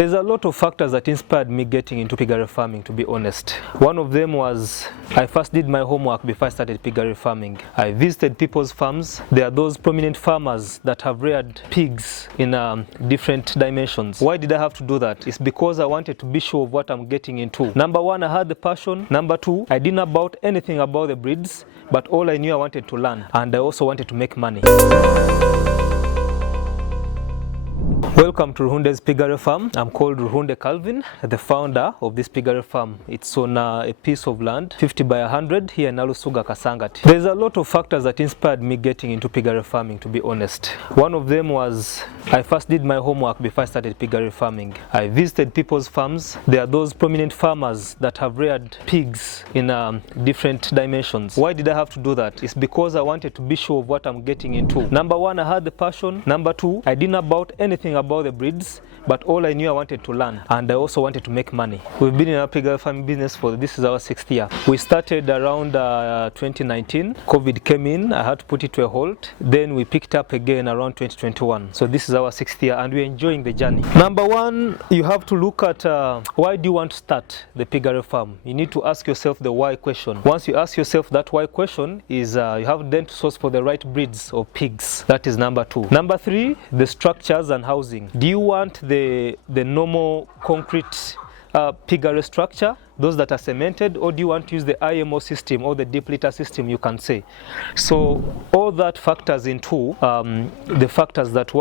There's a lot of factors that inspired me getting into piggery farming, to be honest. One of them was I first did my homework before I started piggery farming. I visited people's farms. There are those prominent farmers that have reared pigs in different dimensions. Why did I have to do that? It's because I wanted to be sure of what I'm getting into. Number one, I had the passion. Number two, I didn't know about anything about the breeds, but all I knew I wanted to learn, and I also wanted to make money. Welcome to Ruhunde's Piggery Farm. I'm called Ruhunde Calvin, the founder of this piggery farm. It's on a piece of land, 50 by 100 here in Alusuga, Kasangati. There's a lot of factors that inspired me getting into piggery farming, to be honest. One of them was I first did my homework before I started piggery farming. I visited people's farms. There are those prominent farmers that have reared pigs in different dimensions. Why did I have to do that? It's because I wanted to be sure of what I'm getting into. Number one, I had the passion. Number two, I didn't know about anything about the breeds, but all I knew I wanted to learn, and I also wanted to make money. We've been in our piggery farming business this is our 6th year. We started around 2019. COVID came in, I had to put it to a halt. Then we picked up again around 2021. So this is our 6th year and we're enjoying the journey. Number one, you have to look at why do you want to start the piggery farm? You need to ask yourself the why question. Once you ask yourself that why question, is you have then to source for the right breeds of pigs. That is number two. Number three, the structures and housing. Do you want the normal concrete piggery structure, those that are cemented, or do you want to use the IMO system or the deep litter system, you can say? So all that factors into the factors that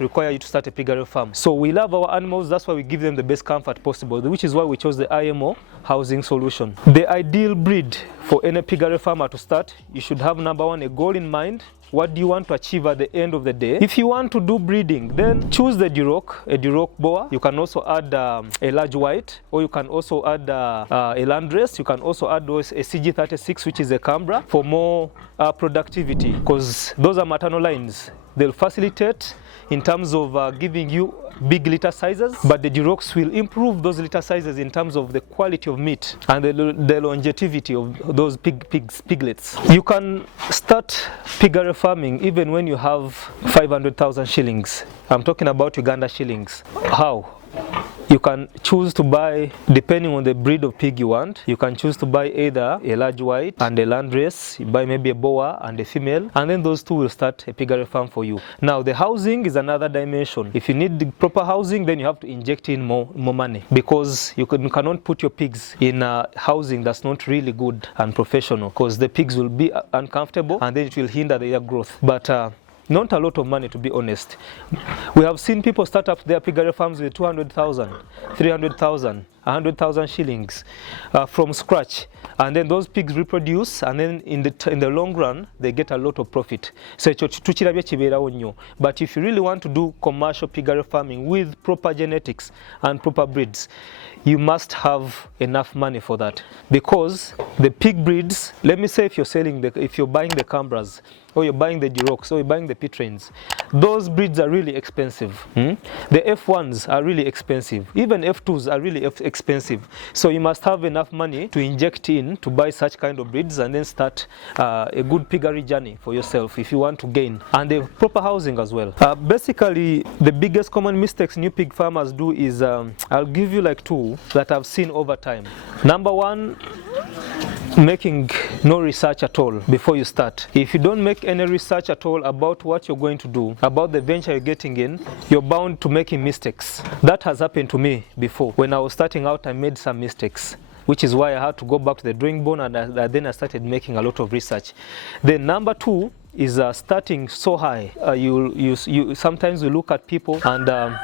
require you to start a piggery farm. So we love our animals, that's why we give them the best comfort possible, which is why we chose the IMO housing solution. The ideal breed for any piggery farmer to start, you should have number one, a goal in mind. What do you want to achieve at the end of the day? If you want to do breeding, then choose the Duroc, a Duroc boa. You can also add a large white, or you can also add a landrace. You can also add a CG36, which is a Canberra, for more productivity, because those are maternal lines. They'll facilitate in terms of giving you big litter sizes, but the Durocs will improve those litter sizes in terms of the quality of meat and the longevity of those piglets. You can start piggery farming even when you have 500,000 shillings. I'm talking about Uganda shillings. How? You can choose to buy, depending on the breed of pig you want, you can choose to buy either a large white and a landrace. You buy maybe a boa and a female, and then those two will start a piggery farm for you. Now the housing is another dimension. If you need the proper housing, then you have to inject in more money, because you cannot put your pigs in a housing that's not really good and professional, because the pigs will be uncomfortable and then it will hinder their growth. But not a lot of money, to be honest. We have seen people start up their piggery farms with 200,000, 300,000, 100,000 shillings from scratch, and then those pigs reproduce, and then in the long run they get a lot of profit. So but if you really want to do commercial piggery farming with proper genetics and proper breeds, you must have enough money for that, because the pig breeds, let me say, if you're buying the Canberras, or you're buying the Durocs, or you're buying the Pitrains, those breeds are really expensive. The F1s are really expensive. Even F2s are really expensive. So you must have enough money to inject in to buy such kind of breeds, and then start a good piggery journey for yourself if you want to gain. And the proper housing as well. Basically, the biggest common mistakes new pig farmers do is, I'll give you like two that I've seen over time. Number one, making no research at all before you start. If you don't make any research at all about what you're going to do, about the venture you're getting in, you're bound to making mistakes. That has happened to me before. When I was starting out, I made some mistakes, which is why I had to go back to the drawing board, and then I started making a lot of research. Then number two is starting so high. Sometimes you look at people and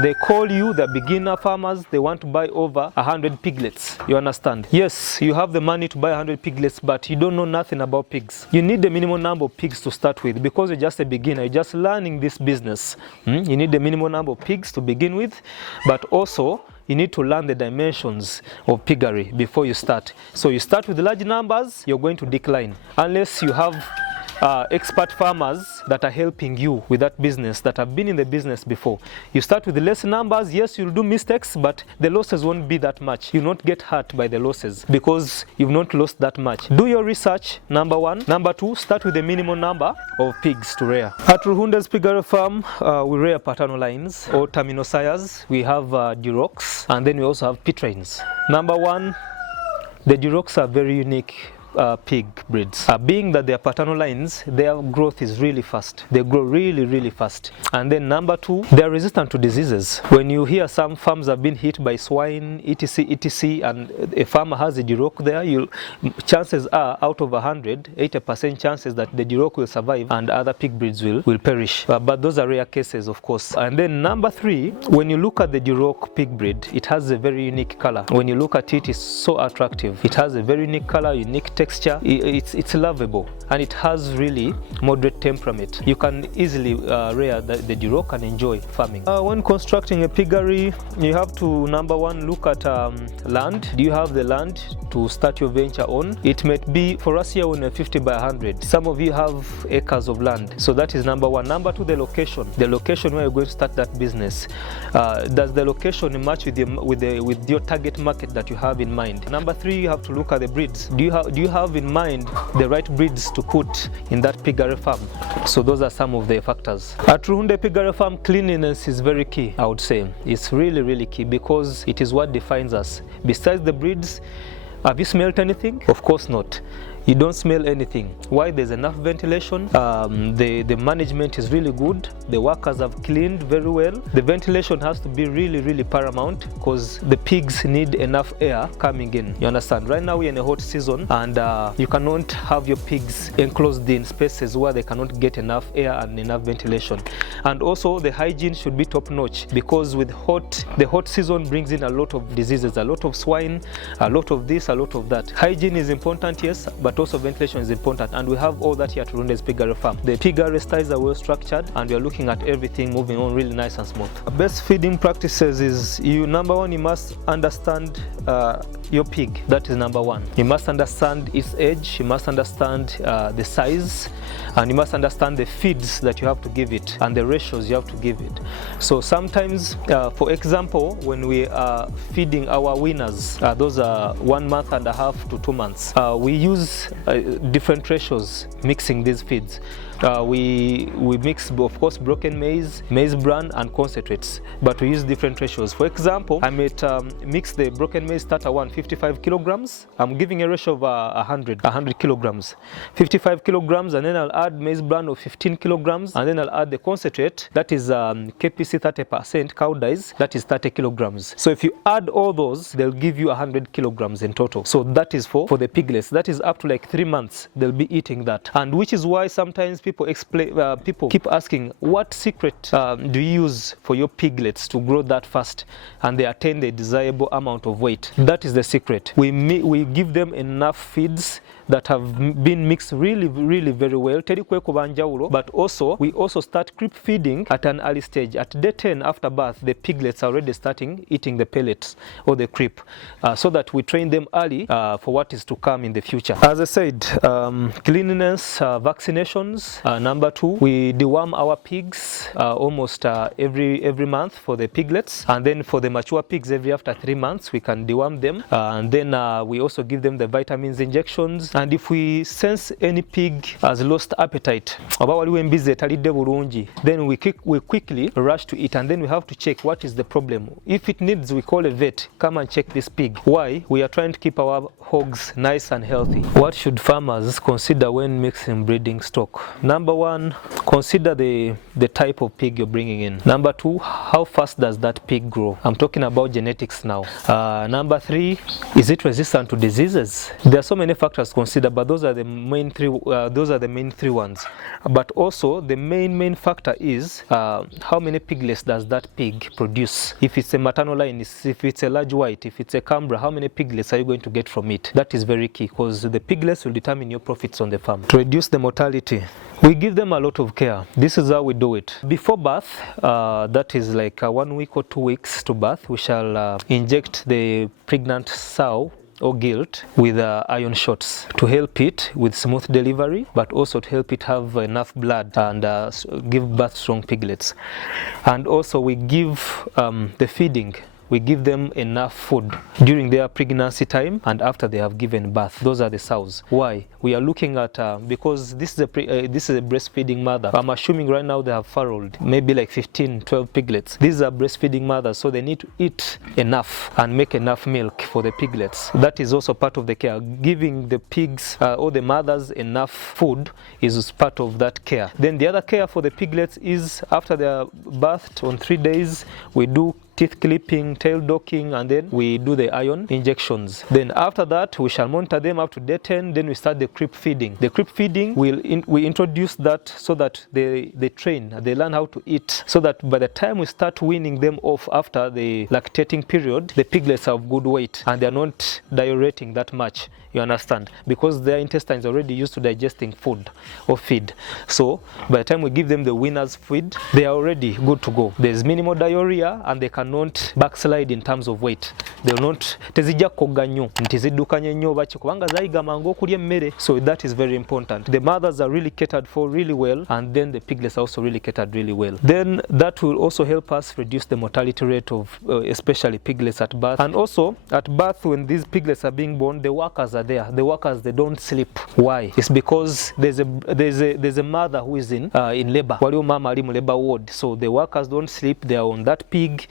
they call you, they're beginner farmers, they want to buy over 100 piglets. You understand? Yes, you have the money to buy 100 piglets, but you don't know nothing about pigs. You need the minimum number of pigs to start with, because you're just a beginner, you're just learning this business. You need the minimum number of pigs to begin with, but also you need to learn the dimensions of piggery before you start. So you start with large numbers, you're going to decline. Unless you have expert farmers that are helping you with that business, that have been in the business before. You start with less numbers. Yes, you'll do mistakes, but the losses won't be that much. You'll not get hurt by the losses because you've not lost that much. Do your research, number one. Number two, start with the minimum number of pigs to rear. At Ruhunde's Piggery Farm, we rear paternal lines or terminal sires. We have Durocs, and then we also have pit trains. Number one, the Durocs are very unique pig breeds. Being that they are paternal lines, their growth is really fast. They grow really fast. And then number two, they are resistant to diseases. When you hear some farms have been hit by swine, etc., and a farmer has a Duroc there, chances are out of 100, 80% chances that the Duroc will survive and other pig breeds will perish. But those are rare cases, of course. And then number three, when you look at the Duroc pig breed, it has a very unique color. When you look at it, it's so attractive. It has a very unique color, unique texture. It's lovable, and it has really moderate temperament. You can easily rear the Duroc and enjoy farming. When constructing a piggery, you have to, number one, look at land. Do you have the land to start your venture on? It might be, for us here, on a 50 by 100. Some of you have acres of land, so that is number one. Number two, the location. The location where you're going to start that business. Does the location match with your target market that you have in mind? Number three, you have to look at the breeds. Do you have in mind the right breeds to put in that piggery farm? So those are some of the factors. At Ruhunde Piggery Farm, cleanliness is very key, I would say. It's really key because it is what defines us. Besides the breeds, have you smelled anything? Of course not. You don't smell anything. Why? There's enough ventilation. The management is really good. The workers have cleaned very well. The ventilation has to be really paramount because the pigs need enough air coming in. You understand? Right now we're in a hot season, and you cannot have your pigs enclosed in spaces where they cannot get enough air and enough ventilation. And also the hygiene should be top notch because with the hot season brings in a lot of diseases, a lot of swine, a lot of this, a lot of that. Hygiene is important, yes, but also ventilation is important, and we have all that here at Ruhunde's Piggery Farm. The piggery styles are well structured, and we are looking at everything moving on really nice and smooth. Best feeding practices is, number one, you must understand your pig. That is number one. You must understand its age, you must understand the size, and you must understand the feeds that you have to give it and the ratios you have to give it. So sometimes, for example, when we are feeding our winners, those are 1.5 months to 2 months, we use different ratios mixing these feeds. We mix, of course, broken maize bran, and concentrates, but we use different ratios. For example, I might mix the broken maize starter 55 kilograms. I'm giving a ratio of 100 kilograms, 55 kilograms, and then I'll add maize bran of 15 kilograms, and then I'll add the concentrate, that is KPC 30% cow dyes, that is 30 kilograms. So if you add all those, they'll give you 100 kilograms in total. So that is for the piglets. That is up to like 3 months they'll be eating that, and which is why sometimes people keep asking, what secret do you use for your piglets to grow that fast and they attain the desirable amount of weight? That is the secret. We give them enough feeds that have been mixed really very well, but also we also start creep feeding at an early stage. At day 10 after birth, the piglets are already starting eating the pellets or the creep, so that we train them early for what is to come in the future. As I said, cleanliness, vaccinations. Number two, we deworm our pigs almost every month for the piglets, and then for the mature pigs every after 3 months we can deworm them, and then we also give them the vitamins injections. And if we sense any pig has lost appetite, then we quickly rush to it, and then we have to check what is the problem. If it needs, we call a vet, come and check this pig. Why? We are trying to keep our hogs nice and healthy. What should farmers consider when mixing breeding stock? Number one, consider the type of pig you're bringing in. Number two, how fast does that pig grow? I'm talking about genetics now. Number three, is it resistant to diseases? There are so many factors to consider, but those are the main three. Ones. But also the main factor is how many piglets does that pig produce? If it's a maternal line, if it's a large white, if it's a Cambra, how many piglets are you going to get from it? That is very key, because the piglets will determine your profits on the farm. To reduce the mortality, we give them a lot of care. This is how we do it. Before birth, that is like 1 week or 2 weeks to birth, we shall inject the pregnant sow or gilt with iron shots to help it with smooth delivery, but also to help it have enough blood and give birth strong piglets. And also we give the feeding. We give them enough food during their pregnancy time and after they have given birth. Those are the sows. Why? We are looking at, because this is a breastfeeding mother. I'm assuming right now they have farrowed, maybe like 15, 12 piglets. These are breastfeeding mothers, so they need to eat enough and make enough milk for the piglets. That is also part of the care. Giving the pigs or the mothers enough food is part of that care. Then the other care for the piglets is after they are birthed on 3 days, we do teeth clipping, tail docking, and then we do the iron injections. Then after that, we shall monitor them up to day 10, then we start the crib feeding. The crib feeding, we introduce that so that they train, they learn how to eat, so that by the time we start weaning them off after the lactating period, the piglets have good weight and they are not diureting that much, you understand, because their intestines are already used to digesting food or feed. So by the time we give them the weaners feed, they are already good to go. There's minimal diarrhea and they cannot backslide in terms of weight. They will not tezija koga nnyo ntizidukanye nnyo baki kubanga zayiga mangu okulya emmere. So that is very important. The mothers are really catered for really well, and then the piglets are also really catered really well. Then that will also help us reduce the mortality rate of especially piglets at birth. And also at birth, when these piglets are being born, the workers are there. The workers, they don't sleep. Why? It's because there's a mother who is in labor. Waliwo mama ali mu labor ward. So the workers don't sleep. They are on that pig.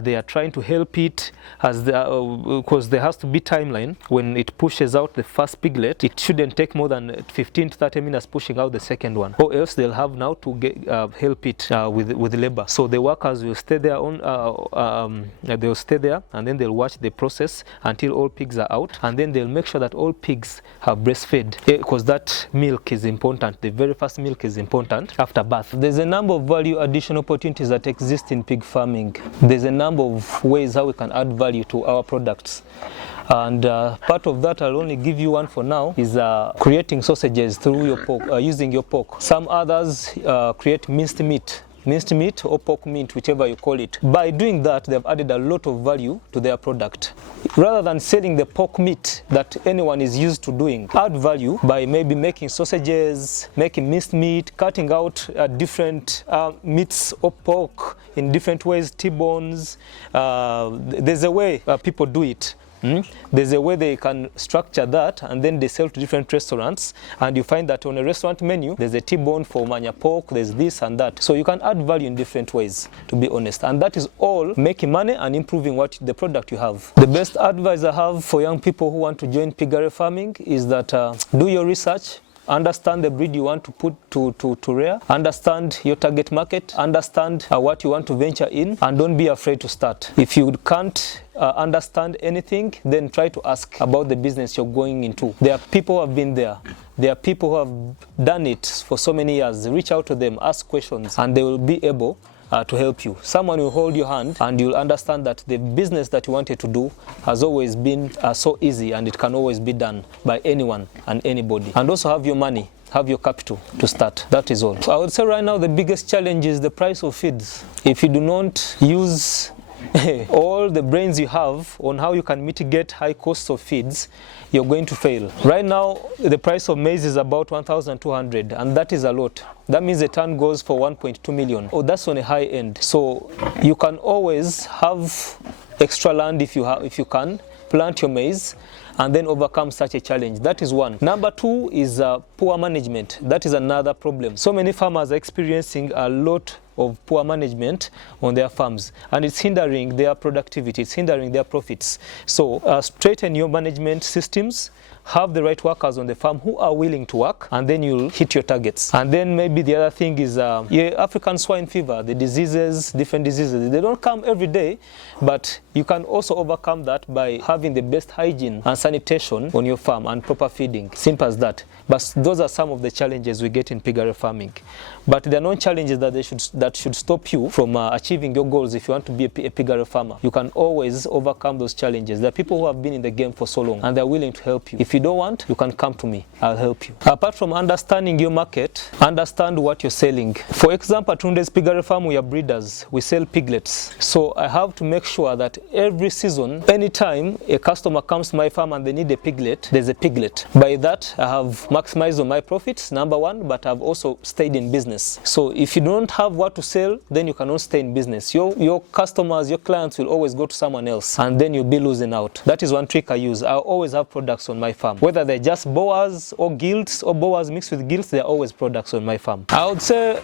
They are trying to help it as because there has to be timeline. When it pushes out the first piglet, it shouldn't take more than 15 to 30 minutes pushing out the second one, or else they'll have now to get, help it with labor. So the workers will stay there they'll stay there, and then they'll watch the process until all pigs are out, and then they'll make sure that all pigs have breastfed, because that milk is important. The very first milk is important after birth. There's a number of value addition opportunities that exist in pig farming. There's a number of ways how we can add value to our products, and part of that, I'll only give you one for now, is creating sausages through your pork, using your pork. Some others create minced meat or pork meat, whichever you call it. By doing that, they've added a lot of value to their product. Rather than selling the pork meat that anyone is used to doing, add value by maybe making sausages, making minced meat, cutting out different meats or pork in different ways, T-bones. There's a way people do it. There's a way they can structure that, and then they sell to different restaurants, and you find that on a restaurant menu there's a T-bone for manya pork, there's this and that. So you can add value in different ways, to be honest, and that is all making money and improving what the product you have. The best advice I have for young people who want to join piggery farming is that do your research. Understand the breed you want to put to rear, understand your target market, understand what you want to venture in, and don't be afraid to start. If you can't understand anything, then try to ask about the business you're going into. There are people who have been there. There are people who have done it for so many years. Reach out to them, ask questions, and they will be able to help you. Someone will hold your hand, and you'll understand that the business that you wanted to do has always been so easy, and it can always be done by anyone and anybody. And also have your money, have your capital to start. That is all. So I would say right now the biggest challenge is the price of feeds. If you do not use all the brains you have on how you can mitigate high costs of feeds, you're going to fail. Right now, the price of maize is about 1,200, and that is a lot. That means the ton goes for 1.2 million. Oh, that's on a high end. So you can always have extra land if you can plant your maize and then overcome such a challenge. That is one. Number two is poor management. That is another problem. So many farmers are experiencing a lot of poor management on their farms, and it's hindering their productivity, it's hindering their profits. So straighten your management systems, have the right workers on the farm who are willing to work, and then you'll hit your targets. And then maybe the other thing is African swine fever, the diseases, different diseases. They don't come every day, but you can also overcome that by having the best hygiene and sanitation on your farm and proper feeding. Simple as that. But those are some of the challenges we get in piggery farming. But there are no challenges that should stop you from achieving your goals if you want to be a piggery farmer. You can always overcome those challenges. There are people who have been in the game for so long, and they're willing to help you. If you don't want, you can come to me. I'll help you. Apart from understanding your market, understand what you're selling. For example, at Runde's Piggery Farm, we are breeders. We sell piglets. So I have to make sure that every season, anytime a customer comes to my farm farm and they need a piglet, there's a piglet. By that, I have maximized on my profits, number one, but I've also stayed in business. So if you don't have what to sell, then you cannot stay in business. Your customers, your clients will always go to someone else, and then you'll be losing out. That is one trick I use. I always have products on my farm. Whether they're just boas or gilts or boas mixed with gilts, there are always products on my farm. I would say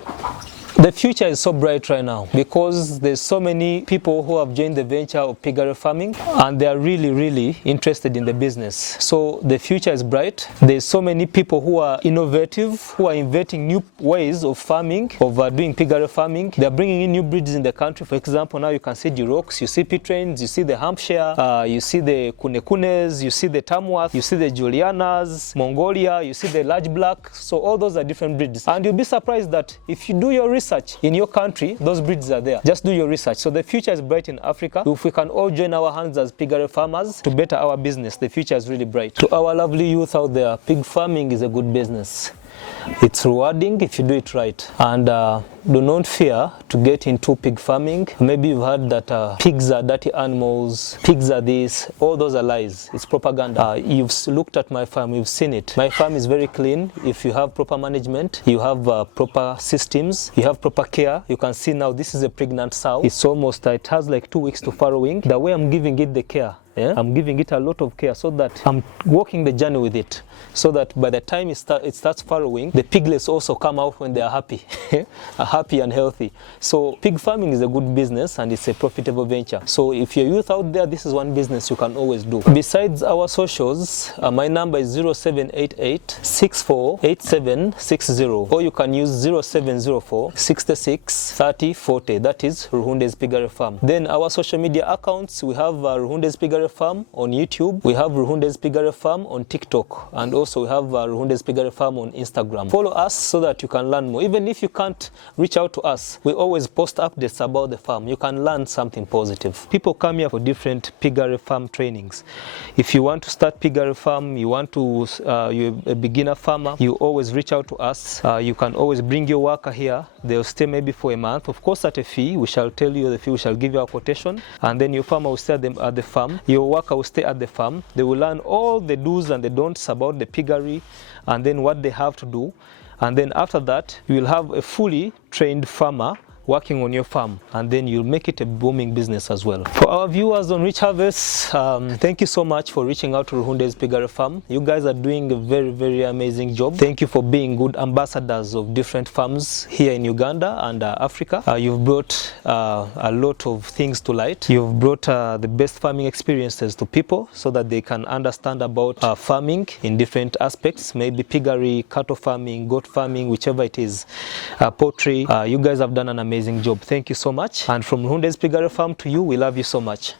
the future is so bright right now because there's so many people who have joined the venture of piggery farming and they are really interested in the business. So the future is bright. There's so many people who are innovative, who are inventing new ways of farming, of doing piggery farming. They're bringing in new breeds in the country. For example, now you can see Durocs, you see Petrains, you see the Hampshire, you see the Kunekunes, you see the Tamworth, you see the Julianas, Mongolia, you see the large black. So all those are different breeds. And you'll be surprised that if you do your research in your country, those breeds are there. Just do your research. So the future is bright in Africa. If we can all join our hands as piggery farmers to better our business, the future is really bright. To our lovely youth out there, pig farming is a good business. It's rewarding if you do it right. And do not fear to get into pig farming. Maybe you've heard that pigs are dirty animals, pigs are this, all those are lies. It's propaganda. You've looked at my farm, you've seen it. My farm is very clean. If you have proper management, you have proper systems, you have proper care. You can see now this is a pregnant sow. It's almost, it has like 2 weeks to farrowing. The way I'm giving it the care, I'm giving it a lot of care so that I'm walking the journey with it, so that by the time it starts farrowing, the piglets also come out when they are happy, happy and healthy. So pig farming is a good business and it's a profitable venture. So if you're youth out there, this is one business you can always do. Besides our socials, my number is 0788 648760, or you can use 0704 66 30 40. That is Ruhunde's Piggery Farm. Then our social media accounts, we have Ruhunde's Piggery Farm on YouTube, we have Ruhunde's Piggery Farm on TikTok, and also we have Ruhunde's Piggery Farm on Instagram. Follow us so that you can learn more. Even if you can't reach out to us, we always post updates about the farm. You can learn something positive. People come here for different piggery farm trainings. If you want to start piggery farm, you want to, you're a beginner farmer, you always reach out to us. You can always bring your worker here. They'll stay maybe for a month, of course at a fee. We shall tell you the fee, we shall give you a quotation, and then your farmer will stay at the farm. Your worker will stay at the farm. They will learn all the do's and the don'ts about the piggery and then what they have to do. And then after that, you will have a fully trained farmer working on your farm, and then you'll make it a booming business as well. For our viewers on Rich Harvest, thank you so much for reaching out to Ruhunde's Piggery Farm. You guys are doing a very amazing job. Thank you for being good ambassadors of different farms here in Uganda and Africa. You've brought a lot of things to light. You've brought the best farming experiences to people so that they can understand about farming in different aspects, maybe piggery, cattle farming, goat farming, whichever it is, poultry. You guys have done an amazing job. Thank you so much. And from Ruhunde's Piggery Farm to you, we love you so much.